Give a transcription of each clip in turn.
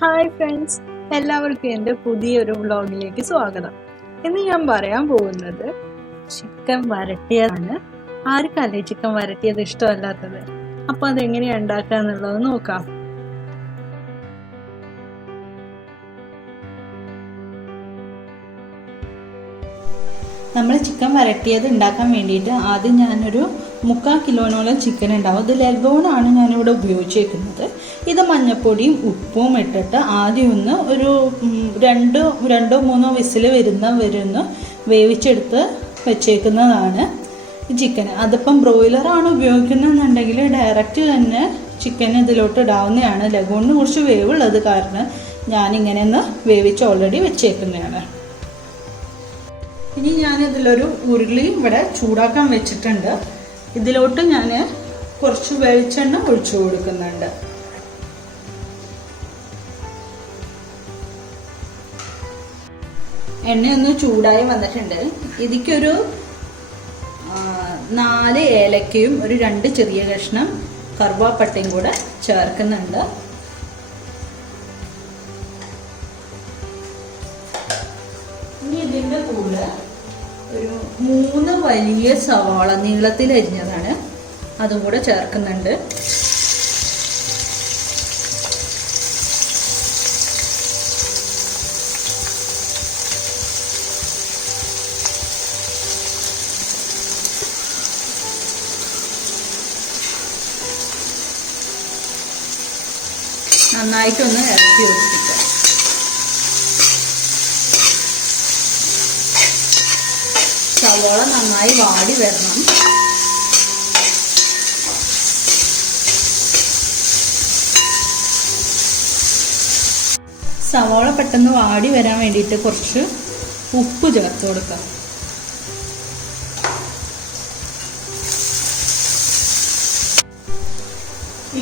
Hi friends, എല്ലാവർക്കും എൻ്റെ പുതിയൊരു വ്ളോഗിലേക്ക് സ്വാഗതം. ഇന്ന് ഞാൻ പറയാൻ പോകുന്നത് ചിക്കൻ വരട്ടിയതാണ്. ആർക്കല്ലേ ചിക്കൻ വരട്ടിയത് ഇഷ്ടമല്ലാത്തത്? അപ്പോൾ അതെങ്ങനെയാണ് ഉണ്ടാക്കുക എന്നുള്ളത് നോക്കാം. നമ്മൾ ചിക്കൻ വരട്ടിയത് ഉണ്ടാക്കാൻ വേണ്ടിയിട്ട് ആദ്യം ഞാനൊരു 3/4 കിലോനോളം ചിക്കൻ ഉണ്ടാവും. ഇത് ലഗോണാണ് ഞാനിവിടെ ഉപയോഗിച്ചേക്കുന്നത്. ഇത് മഞ്ഞൾപ്പൊടിയും ഉപ്പും ഇട്ടിട്ട് ആദ്യം ഒന്ന് ഒരു രണ്ടോ മൂന്നോ വിസിൽ വരുന്ന വേവിച്ചെടുത്ത് വെച്ചേക്കുന്നതാണ് ചിക്കൻ. അതിപ്പം ബ്രോയിലറാണ് ഉപയോഗിക്കുന്നതെന്നുണ്ടെങ്കിൽ ഡയറക്റ്റ് തന്നെ ചിക്കൻ ഇതിലോട്ട് ഇടാവുന്നതാണ്. ലഗോണിന് കുറച്ച് വേവുള്ളത് കാരണം ഞാനിങ്ങനെ ഒന്ന് വേവിച്ച് ഓൾറെഡി വെച്ചേക്കുന്നതാണ്. ഇനി ഞാനിതിലൊരു ഉരുളി ഇവിടെ ചൂടാക്കാൻ വെച്ചിട്ടുണ്ട്. ഇതിലോട്ട് ഞാൻ കുറച്ച് വെളിച്ചെണ്ണ ഒഴിച്ചു കൊടുക്കുന്നുണ്ട്. എണ്ണയൊന്ന് ചൂടായി വന്നിട്ടുണ്ട്. ഇതിക്കൊരു 4 ഏലക്കയും ഒരു 2 ചെറിയ കഷ്ണം കറുവാപ്പട്ടയും കൂടെ ചേർക്കുന്നുണ്ട്. ഇനി ഇതിൻ്റെ കൂടെ ഒരു 3 വലിയ സവാള നീളത്തിൽ അരിഞ്ഞതാണ്, അതും കൂടെ ചേർക്കുന്നുണ്ട്. നന്നായിട്ടൊന്ന് ഇറക്കി വെച്ചിട്ട് സവാള നന്നായി വാടി വരണം. സവാള പെട്ടെന്ന് വാടി വരാൻ വേണ്ടിയിട്ട് കുറച്ച് ഉപ്പ് ചേർത്ത് കൊടുക്കാം.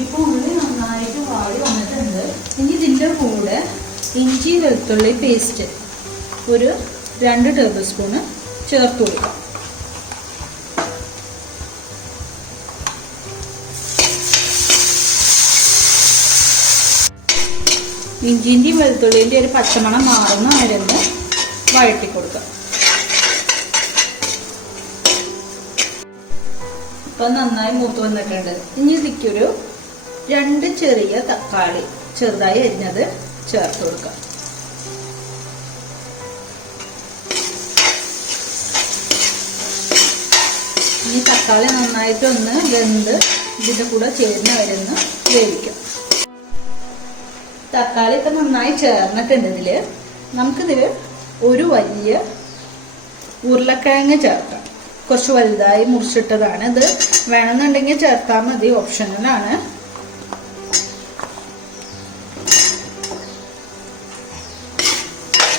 ഇപ്പോൾ ഉള്ളി നന്നായിട്ട് വാടി വന്നിട്ടുണ്ട്. ഇനി ഇതിൻ്റെ കൂടെ ഇഞ്ചി വെളുത്തുള്ളി പേസ്റ്റ് ഒരു 2 ടേബിൾ സ്പൂണ് ചേർത്ത് കൊടുക്കാം. ഇഞ്ചിൻ്റെയും വെളുത്തുള്ളിൻ്റെ ഒരു പച്ചമണം മാറുന്ന വരെ വഴറ്റി കൊടുക്കാം. ഇപ്പം നന്നായി മൂത്ത് വന്നിട്ടുണ്ട്. ഇനി ഇതിക്കൊരു 2 ചെറിയ തക്കാളി ചെറുതായി അരിഞ്ഞത് ചേർത്ത് കൊടുക്കാം. ഈ തക്കാളി നന്നായിട്ടൊന്ന് വെന്ത് ഇതിൻ്റെ കൂടെ ചേർന്ന് വരുന്ന വേവിക്കാം. തക്കാളി ഇപ്പം നന്നായി ചേർന്നിട്ടുണ്ട്. നമുക്കിതിൽ ഒരു വലിയ ഉരുളക്കിഴങ്ങ് ചേർക്കാം. കുറച്ച് വലുതായി മുറിച്ചിട്ടതാണ്. ഇത് വേണമെന്നുണ്ടെങ്കിൽ ചേർത്താൽ മതി, ഓപ്ഷണലാണ്.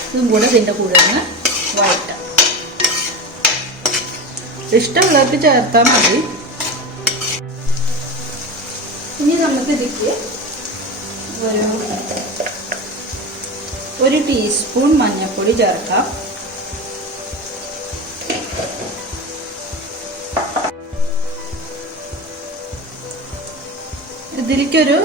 ഇതും കൂടെ ഇതിൻ്റെ കൂടെ ഒന്ന് വഴറ്റാം. ഇഷ്ടമുള്ളവർക്ക് ചേർത്താൽ മതി. ഇനി നമുക്ക് ഇതിലേക്ക് ഒരു ടീസ്പൂൺ മഞ്ഞൾപ്പൊടി ചേർക്കാം. ഇതിലേക്കൊരു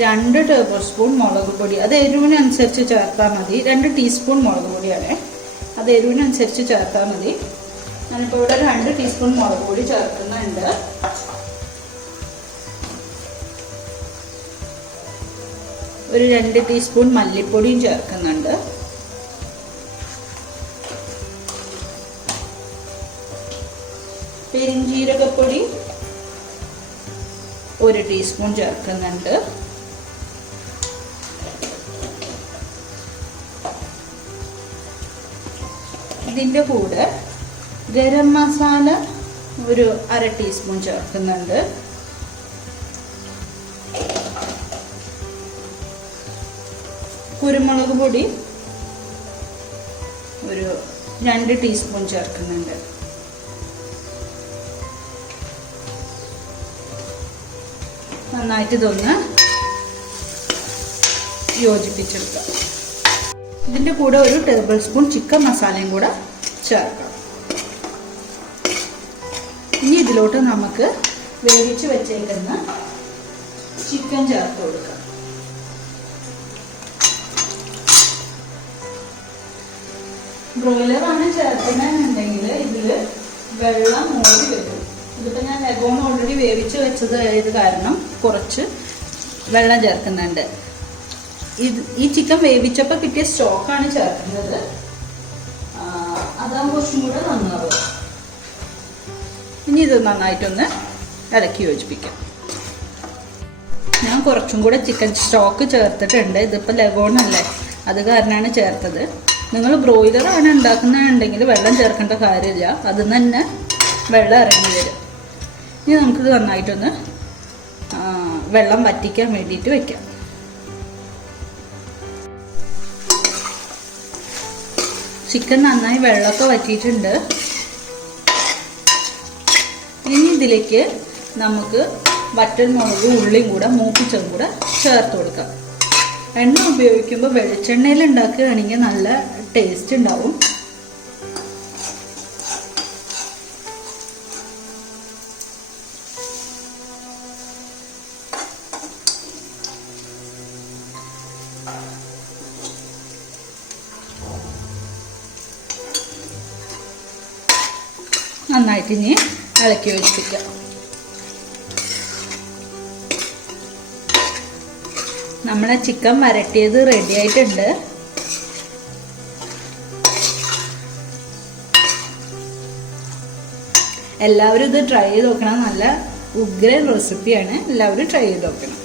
2 ടേബിൾ സ്പൂൺ മുളക് പൊടി, അത് എരിവിനനുസരിച്ച് ചേർത്താൽ മതി. 2 ടീസ്പൂൺ മുളക് പൊടിയാണ്, അത് എരിവിനനുസരിച്ച് ചേർത്താൽ മതി. ഞാനിപ്പോൾ ഇവിടെ 2 ടീസ്പൂൺ മുളക് പൊടി ചേർക്കുന്നുണ്ട്. ഒരു 2 ടീസ്പൂൺ മല്ലിപ്പൊടിയും ചേർക്കുന്നുണ്ട്. പെരിഞ്ജീരകപ്പൊടി 1 ടീസ്പൂൺ ചേർക്കുന്നുണ്ട്. ഇതിൻ്റെ കൂടെ ഗരം മസാല ഒരു 1/2 ടീസ്പൂൺ ചേർക്കുന്നുണ്ട്. കുരുമുളക് പൊടി ഒരു 2 ടീസ്പൂൺ ചേർക്കുന്നുണ്ട്. നന്നായിട്ട് ഇതൊന്ന് യോജിപ്പിച്ചെടുക്കാം. ഇതിൻ്റെ കൂടെ ഒരു ടേബിൾ സ്പൂൺ ചിക്കൻ മസാലയും കൂടെ ചേർക്കാം. ഇനി ഇതിലോട്ട് നമുക്ക് വേവിച്ച് വെച്ചേക്കുന്ന ചിക്കൻ ചേർത്ത് കൊടുക്കാം. ബ്രോയിലറാണ് ചേർക്കുന്നതെന്നുണ്ടെങ്കിൽ ഇതിൽ വെള്ളം മൂടി വരും. ഇതിപ്പോൾ ഞാൻ ലഗോൺ ഓൾറെഡി വേവിച്ച് വെച്ചത് ആയത് കാരണം കുറച്ച് വെള്ളം ചേർക്കുന്നുണ്ട്. ഈ ചിക്കൻ വേവിച്ചപ്പോൾ കിട്ടിയ സ്റ്റോക്കാണ് ചേർക്കുന്നത്. അതാകുമ്പോൾ കുറച്ചും കൂടെ നന്നാവും. ഇനി ഇത് നന്നായിട്ടൊന്ന് ഇളക്കി യോജിപ്പിക്കാം. ഞാൻ കുറച്ചും കൂടെ ചിക്കൻ സ്റ്റോക്ക് ചേർത്തിട്ടുണ്ട്. ഇതിപ്പോൾ ലഗോണല്ലേ, അത് കാരണമാണ് ചേർത്തത്. നിങ്ങൾ ബ്രോയിലറാണ് ഉണ്ടാക്കുന്നതെന്നുണ്ടെങ്കിൽ വെള്ളം ചേർക്കേണ്ട കാര്യമില്ല, അതിൽ തന്നെ വെള്ളം ഇറങ്ങി വരും. ഇനി നമുക്കിത് നന്നായിട്ടൊന്ന് വെള്ളം വറ്റിക്കാൻ വേണ്ടിയിട്ട് വെക്കാം. ചിക്കൻ നന്നായി വെള്ളമൊക്കെ വറ്റിയിട്ടുണ്ട്. ഇനി ഇതിലേക്ക് നമുക്ക് വറ്റൽമുളകും ഉള്ളിയും കൂടെ മൂപ്പിച്ചതും കൂടെ ചേർത്ത് കൊടുക്കാം. എണ്ണ ഉപയോഗിക്കുമ്പോൾ വെളിച്ചെണ്ണയിൽ ഉണ്ടാക്കുകയാണെങ്കിൽ നല്ല ടേസ്റ്റ് ഉണ്ടാവും. നന്നായിട്ട് ഇനി ഇളക്കി യോജിപ്പിക്കാം. നമ്മളെ ചിക്കൻ വരട്ടിയത് റെഡി ആയിട്ടുണ്ട്. എല്ലാവരും ഇത് ട്രൈ ചെയ്ത് നോക്കണം. നല്ല ഉഗ്രൻ റെസിപ്പിയാണ്. എല്ലാവരും ട്രൈ ചെയ്ത് നോക്കണം.